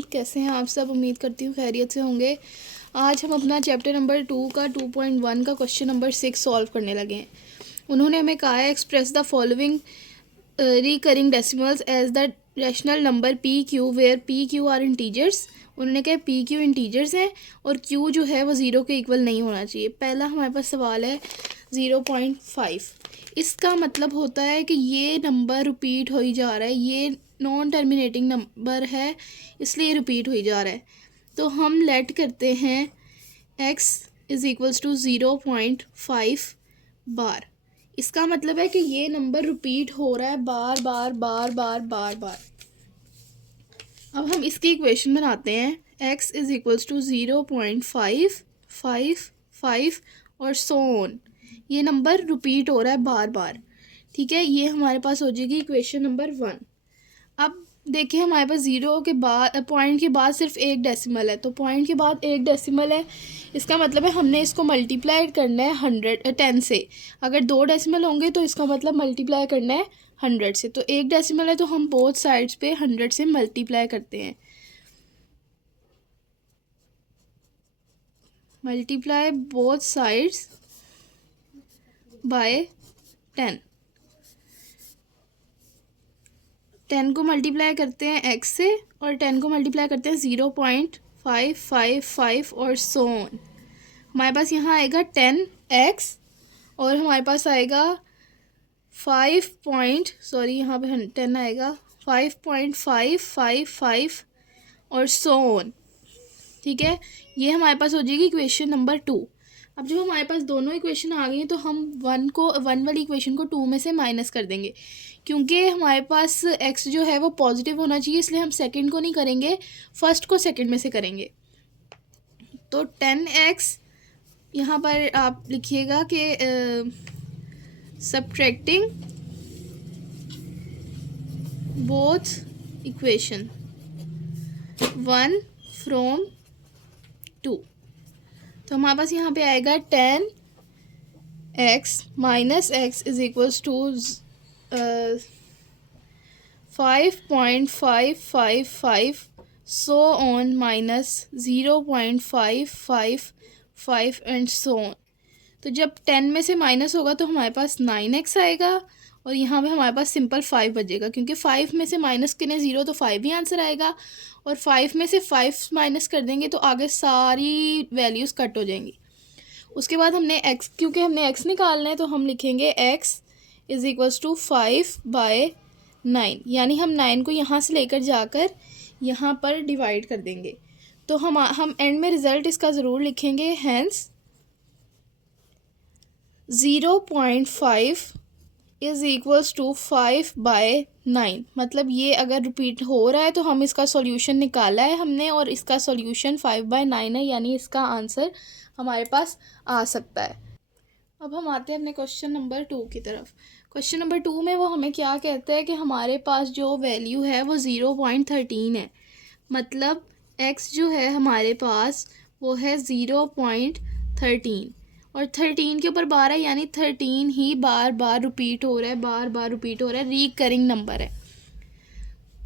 अस्सलाम, कैसे हैं आप सब। उम्मीद करती हूँ खैरियत से होंगे। आज हम अपना चैप्टर नंबर 2 का 2.1 का क्वेश्चन नंबर 6 सॉल्व करने लगे हैं। उन्होंने हमें कहा है express the following recurring decimals as the rational number p q where p q are integers. उन्होंने कहा पी क्यू इंटीजर्स हैं और क्यू जो है वो ज़ीरो के इक्वल नहीं होना चाहिए। पहला हमारे पास सवाल है 0.5। इसका मतलब होता है कि ये नंबर रिपीट हो ही जा रहा है, ये नॉन टर्मिनेटिंग नंबर है इसलिए रिपीट हो ही जा रहा है। तो हम लेट करते हैं x इज़ इक्वल्स टू 0.5 बार। इसका मतलब है कि ये नंबर रिपीट हो रहा है बार बार बार बार बार बार। अब हम इसकी इक्वेशन बनाते हैं। x इज़ इक्वल्स टू 0.5 5 5 और सो ऑन। ये नंबर रिपीट हो रहा है बार बार, ठीक है। ये हमारे पास हो जाएगी इक्वेशन नंबर 1। अब देखिए हमारे पास ज़ीरो के बाद पॉइंट के बाद सिर्फ एक डेसिमल है, तो पॉइंट के बाद एक डेसिमल है, इसका मतलब है हमने इसको मल्टीप्लाई करना है 10 से। अगर 2 डेसिमल होंगे तो इसका मतलब मल्टीप्लाई करना है 100 से। तो एक डेसिमल है तो हम बोथ साइड्स पे 100 से मल्टीप्लाई करते हैं। Multiply both sides by 10। 10 को मल्टीप्लाई करते हैं x से और 10 को मल्टीप्लाई करते हैं 0.555 और सो ऑन। हमारे पास यहाँ आएगा 10x और हमारे पास आएगा 5 यहाँ पे 10 आएगा 5.555 और सो ऑन, ठीक है। ये हमारे पास हो जाएगी इक्वेशन नंबर 2। अब जब हमारे पास दोनों इक्वेशन आ गई तो हम 1 वाली इक्वेशन को 2 में से माइनस कर देंगे, क्योंकि हमारे पास x जो है वो पॉजिटिव होना चाहिए, इसलिए हम सेकंड को नहीं करेंगे, फर्स्ट को सेकंड में से करेंगे। तो 10x यहाँ पर आप लिखिएगा कि सब्ट्रैक्टिंग बोथ इक्वेशन 1 फ्रॉम 2। तो हमारे पास यहाँ पे आएगा 10x minus x is equals to 5.555 so on minus 0.555 and so on. तो जब 10 में से माइनस होगा तो हमारे पास 9x आएगा और यहाँ पे हमारे पास सिंपल 5 बचेगा, क्योंकि 5 में से माइनस करें 0 तो 5 ही आंसर आएगा, और 5 में से 5 माइनस कर देंगे तो आगे सारी वैल्यूज़ कट हो जाएंगी। उसके बाद हमने x, क्योंकि हमने x निकालना है तो हम लिखेंगे x इज़ इक्वल्स टू 5/9, यानी हम 9 को यहाँ से लेकर जाकर यहाँ पर डिवाइड कर देंगे। तो हम एंड में रिज़ल्ट इसका ज़रूर लिखेंगे। Hence 0.5 is equals to 5/9। मतलब ये अगर रिपीट हो रहा है तो हम इसका सॉल्यूशन निकाला है हमने, और इसका सॉल्यूशन 5/9 है, यानी इसका आंसर हमारे पास आ सकता है। अब हम आते हैं अपने क्वेश्चन नंबर 2 की तरफ। क्वेश्चन नंबर 2 में वो हमें क्या कहता है कि हमारे पास जो वैल्यू है वो 0.13 है। मतलब x जो है हमारे पास वो है 0.13 और 13 के ऊपर 12, यानी 13 ही बार बार रिपीट हो रहा है, बार बार रिपीट हो रहा है, रिकरिंग नंबर है।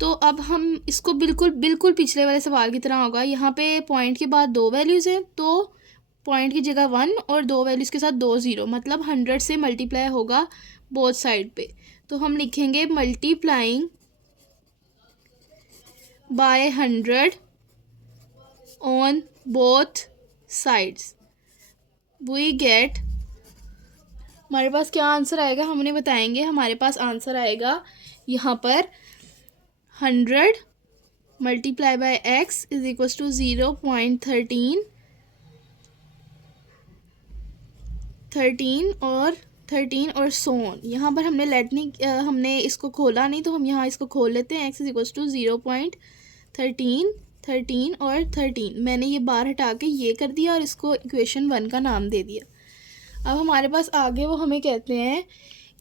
तो अब हम इसको बिल्कुल पिछले वाले सवाल की तरह होगा। यहाँ पे पॉइंट के बाद 2 वैल्यूज़ हैं, तो पॉइंट की जगह 1 और 2 वैल्यूज़ के साथ 2 0, मतलब 100 से मल्टीप्लाई होगा बोथ साइड पे। तो हम लिखेंगे multiplying by 100 on both sides we get. हमारे पास क्या आंसर आएगा हम उन्हें बताएंगे। हमारे पास आंसर आएगा यहाँ पर 100 multiply by x is equals to 0.13 और सो ऑन। यहाँ पर हमने हमने इसको खोला नहीं, तो हम यहाँ इसको खोल लेते हैं। x इज इक्वल्स टू 0.13 13 और 13। मैंने ये बार हटा के ये कर दिया और इसको इक्वेशन 1 का नाम दे दिया। अब हमारे पास आगे वो हमें कहते हैं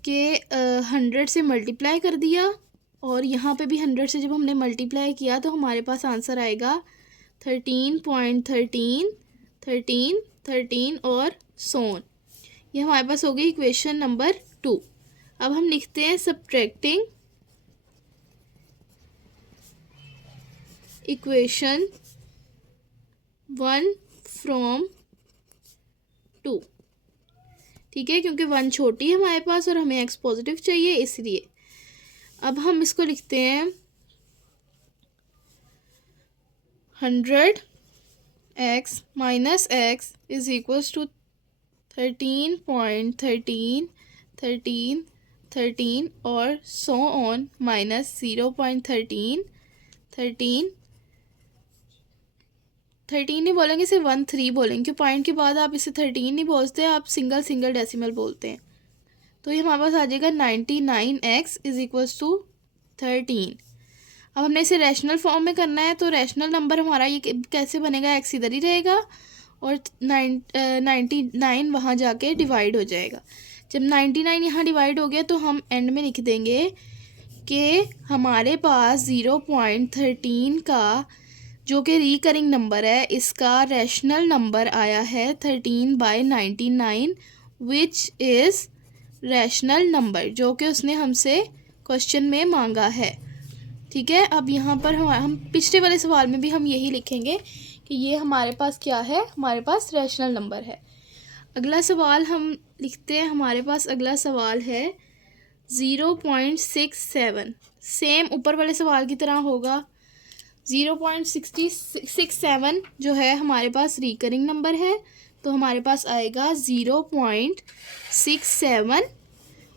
कि 100 से मल्टीप्लाई कर दिया, और यहाँ पे भी 100 से जब हमने मल्टीप्लाई किया तो हमारे पास आंसर आएगा 13.13 13 13 और सो ऑन। ये हमारे पास हो गई इक्वेशन नंबर 2। अब हम लिखते हैं सब्ट्रैक्टिंग इक्वेशन 1 फ्रॉम 2। ठीक है, क्योंकि 1 छोटी है हमारे पास और हमें x पॉजिटिव चाहिए, इसलिए अब हम इसको लिखते हैं 100x minus x is equals to 13.13 और सो ऑन माइनस 0.13 नहीं बोलेंगे, सिर्फ 13 बोलेंगे, क्योंकि पॉइंट के बाद आप इसे 13 नहीं बोलते, आप सिंगल डेसिमल बोलते हैं। तो ये हमारे पास आ जाएगा 99x इज इक्वल्स टू 13। अब हमने इसे रैशनल फॉर्म में करना है, तो रैशनल नंबर हमारा ये कैसे बनेगा, x इधर ही रहेगा और 99 वहाँ जाके डिवाइड हो जाएगा। जब 99 यहाँ डिवाइड हो गया तो हम एंड में लिख देंगे कि हमारे पास 0.13 का जो कि रिकरिंग नंबर है, इसका रैशनल नंबर आया है 13/99 विच इज़ रैशनल नंबर, जो कि उसने हमसे क्वेश्चन में मांगा है। ठीक है, अब यहाँ पर हम पिछले वाले सवाल में भी हम यही लिखेंगे कि ये हमारे पास क्या है, हमारे पास रैशनल नंबर है। अगला सवाल हम लिखते हैं, हमारे पास अगला सवाल है 0.67। सेम ऊपर वाले सवाल की तरह होगा। 0.67 जो है हमारे पास रिकरिंग नंबर है, तो हमारे पास आएगा 0.67।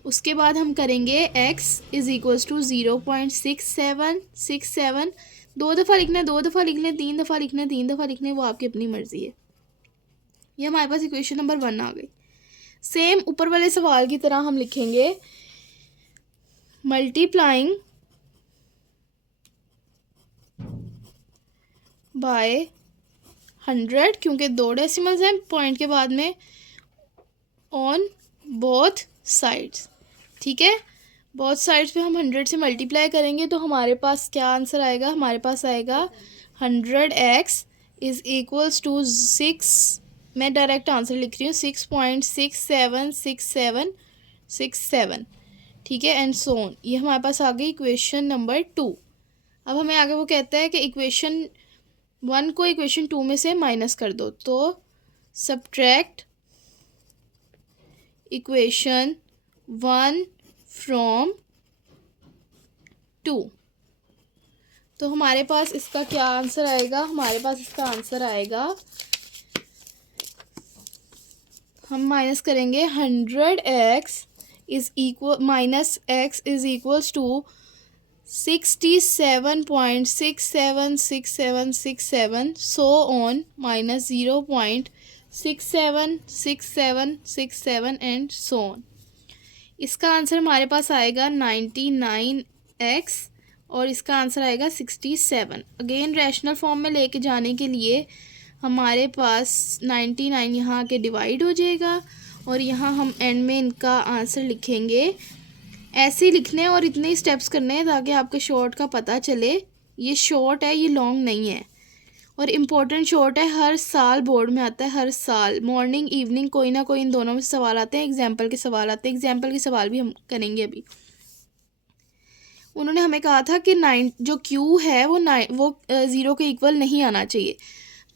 उसके बाद हम करेंगे x इज़ इक्वल्स टू 0.67। 2 दफ़ा लिखना है, 2 दफ़ा लिख लें, 3 दफ़ा लिखना है, 3 दफ़ा लिखना है, वो आपकी अपनी मर्ज़ी है। ये हमारे पास इक्वेशन नंबर 1 आ गई। सेम ऊपर वाले सवाल की तरह हम लिखेंगे मल्टीप्लाइंग बाय 100, क्योंकि 2 डेसिमल्स हैं पॉइंट के बाद में, ऑन बोथ साइड्स। ठीक है, बोथ साइड्स पे हम 100 से मल्टीप्लाई करेंगे तो हमारे पास क्या आंसर आएगा, हमारे पास आएगा 100x इज़ इक्वल्स टू 6, मैं डायरेक्ट आंसर लिख रही हूँ 6.676767। ठीक है, एंड सो ऑन। ये हमारे पास आ गई इक्वेशन नंबर 2। अब हमें आगे वो कहता है कि इक्वेशन 1 को इक्वेशन 2 में से माइनस कर दो, तो सब्ट्रैक्ट इक्वेशन 1 फ्रॉम 2। तो हमारे पास इसका क्या आंसर आएगा, हमारे पास इसका आंसर आएगा, हम माइनस करेंगे 100x is equal minus x is equals to 67.676767 so on minus 0.676767 and so on. इसका आंसर हमारे पास आएगा 99x और इसका आंसर आएगा 67। अगेन रैशनल फॉर्म में लेके जाने के लिए हमारे पास 99 यहाँ के डिवाइड हो जाएगा और यहाँ हम एंड में इनका आंसर लिखेंगे। ऐसे ही लिखने और इतने ही स्टेप्स करने हैं ताकि आपके शॉर्ट का पता चले। ये शॉर्ट है, ये लॉन्ग नहीं है, और इम्पोर्टेंट शॉर्ट है, हर साल बोर्ड में आता है, हर साल मॉर्निंग इवनिंग कोई ना कोई इन दोनों में सवाल आते हैं, एग्जाम्पल के सवाल आते हैं। एग्जाम्पल के सवाल भी हम करेंगे अभी। उन्होंने हमें कहा था कि 9 जो Q है वो 0 के इक्वल नहीं आना चाहिए,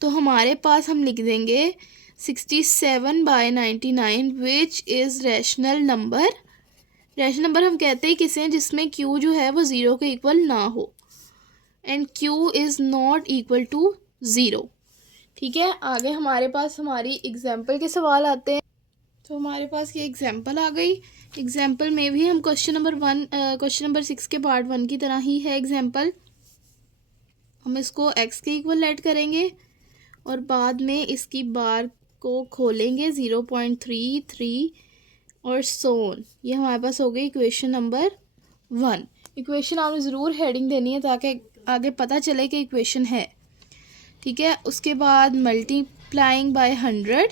तो हमारे पास हम लिख देंगे 67/99 which is rational number. Rational number हम कहते हैं किसे, जिसमें Q जो है वो 0 के इक्वल ना हो, and Q is not equal to 0। ठीक है, आगे हमारे पास हमारी एग्जाम्पल के सवाल आते हैं। तो हमारे पास ये एग्जाम्पल आ गई। एग्जाम्पल में भी हम क्वेश्चन नंबर 6 के पार्ट 1 की तरह ही है एग्जाम्पल। हम इसको x के इक्वल लेट करेंगे और बाद में इसकी बार को खोलेंगे 0.33 और सोन। ये हमारे पास हो गई इक्वेशन नंबर 1। इक्वेशन आपने ज़रूर हेडिंग देनी है ताकि आगे पता चले कि इक्वेशन है। ठीक है, उसके बाद multiplying by 100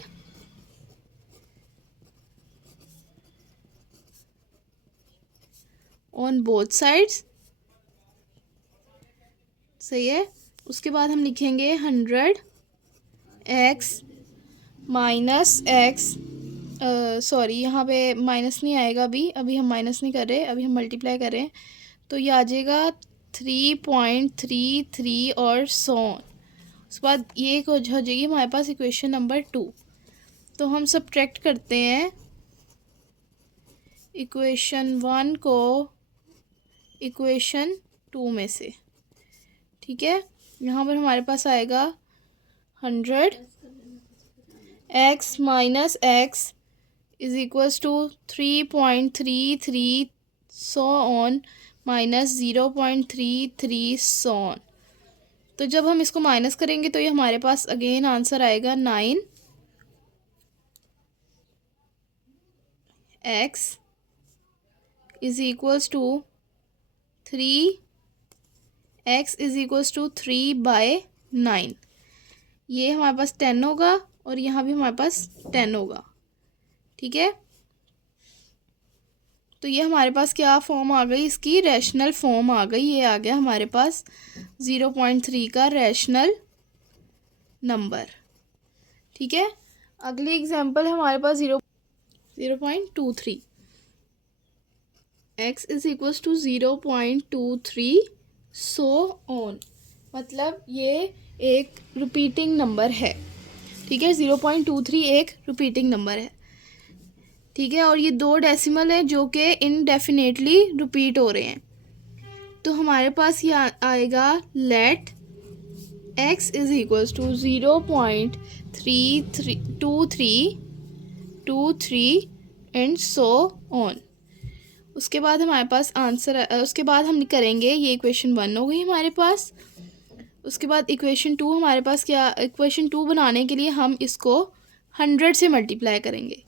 on both sides, सही है। उसके बाद हम लिखेंगे 100x माइनस x, सॉरी यहाँ पे माइनस नहीं आएगा, अभी हम माइनस नहीं कर रहे, अभी हम मल्टीप्लाई कर रहे हैं, तो ये आ जाएगा 3.33 और सो ऑन। उसके बाद ये हो जाएगी हमारे पास इक्वेशन नंबर 2। तो हम सब्ट्रैक्ट करते हैं इक्वेशन 1 को इक्वेशन 2 में से, ठीक है। यहाँ पर हमारे पास आएगा 100 x minus x is equals to 3.33 so on minus 0.33 so on. तो जब हम इसको माइनस करेंगे तो ये हमारे पास अगेन आंसर आएगा 9x is equals to 3x is equals to 3/9। ये हमारे पास 10 होगा और यहाँ भी हमारे पास 10 होगा, ठीक है। तो ये हमारे पास क्या फॉर्म आ गई, इसकी रैशनल फॉर्म आ गई। ये आ गया हमारे पास 0.3 का रैशनल नंबर, ठीक है। अगली एग्जांपल है हमारे पास 0.23 x is equals to 0.23 so on. मतलब ये एक रिपीटिंग नंबर है, ठीक है। 0.23 एक रिपीटिंग नंबर है, ठीक है। और ये 2 डेसिमल है जो कि इनडेफिनेटली रिपीट हो रहे हैं। तो हमारे पास ये आएगा let x is equals to 0.3323 and so on. उसके बाद हमारे पास आंसर, उसके बाद हम करेंगे, ये इक्वेशन 1 हो गई हमारे पास। उसके बाद इक्वेशन 2 हमारे पास क्या, इक्वेशन 2 बनाने के लिए हम इसको 100 से मल्टीप्लाई करेंगे।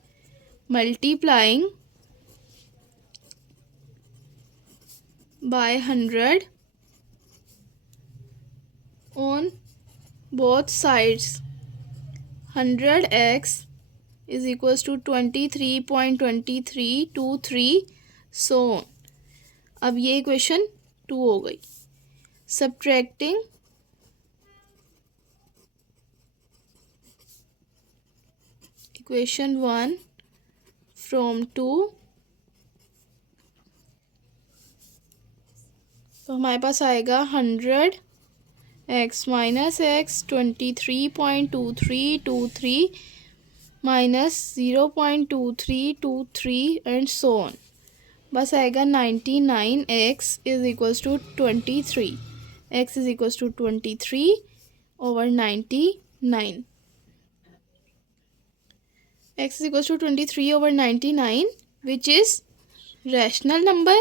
Multiplying by 100 on both sides. 100x is equals to 23.2323 so on. अब ये इक्वेशन 2 हो गई। सब्ट्रैक्टिंग इक्वेशन 1 फ्रॉम 2, तो हमारे पास आएगा 100x minus x 23.2323 minus 0.2323 and so on. बस आएगा 99x is equals to 23। x is equals to 23 over 99। x is equals to 23 over 99 which is rational number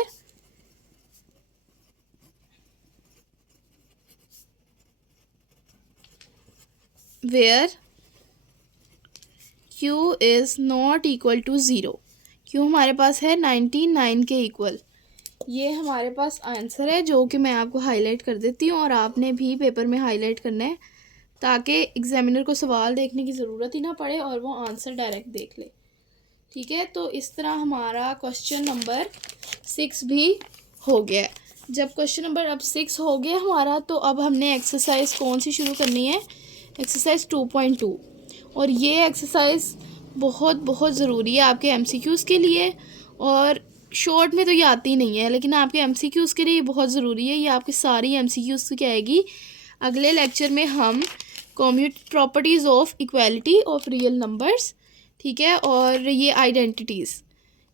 where q is not equal to 0। q हमारे पास है 99 के equal. ये हमारे पास answer है जो कि मैं आपको हाईलाइट कर देती हूँ और आपने भी पेपर में हाईलाइट करना है ताकि एग्जामिनर को सवाल देखने की ज़रूरत ही ना पड़े और वो आंसर डायरेक्ट देख ले, ठीक है। तो इस तरह हमारा क्वेश्चन नंबर 6 भी हो गया है। जब क्वेश्चन नंबर अब 6 हो गया हमारा, तो अब हमने एक्सरसाइज कौन सी शुरू करनी है, एक्सरसाइज 2.2। और ये एक्सरसाइज बहुत बहुत ज़रूरी है आपके MCQs के लिए, और शॉर्ट में तो ये आती नहीं है लेकिन आपके MCQs के लिए बहुत ज़रूरी है। ये आपकी सारी MCQs की आएगी। अगले लेक्चर में हम properties of equality of real numbers, ठीक है, और ये आइडेंटिटीज़,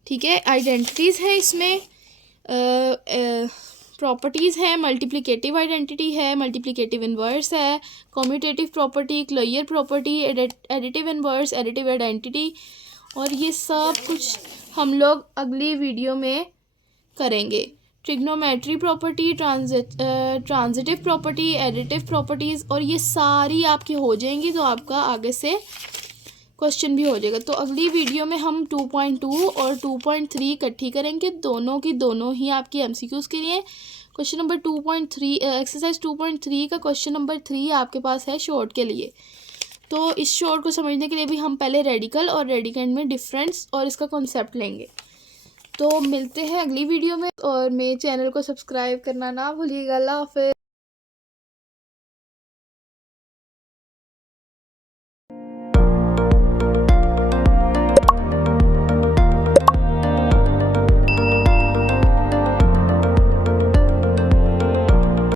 ठीक है, आइडेंटिटीज़ है इसमें, प्रॉपर्टीज़ है, मल्टीप्लिकेटिव आइडेंटिटी है, मल्टीप्लिकेटिव इन्वर्स है, commutative property, closure property, additive inverse, additive identity, और ये सब कुछ हम लोग अगली वीडियो में करेंगे। Trigonometry property, transitive property, additive properties, और ये सारी आपकी हो जाएंगी तो आपका आगे से क्वेश्चन भी हो जाएगा। तो अगली वीडियो में हम 2.2 और 2.3 इकट्ठी करेंगे, दोनों की दोनों ही आपकी MCQs के लिए। क्वेश्चन नंबर 2.3 एक्सरसाइज 2.3 का क्वेश्चन नंबर 3 आपके पास है शॉर्ट के लिए। तो इस शॉर्ट को समझने के लिए भी हम पहले रेडिकल और रेडिकेंड में डिफरेंस और इसका कॉन्सेप्ट लेंगे। तो मिलते हैं अगली वीडियो में, और मेरे चैनल को सब्सक्राइब करना ना भूलिएगा। अल्लाह हाफ़िज़।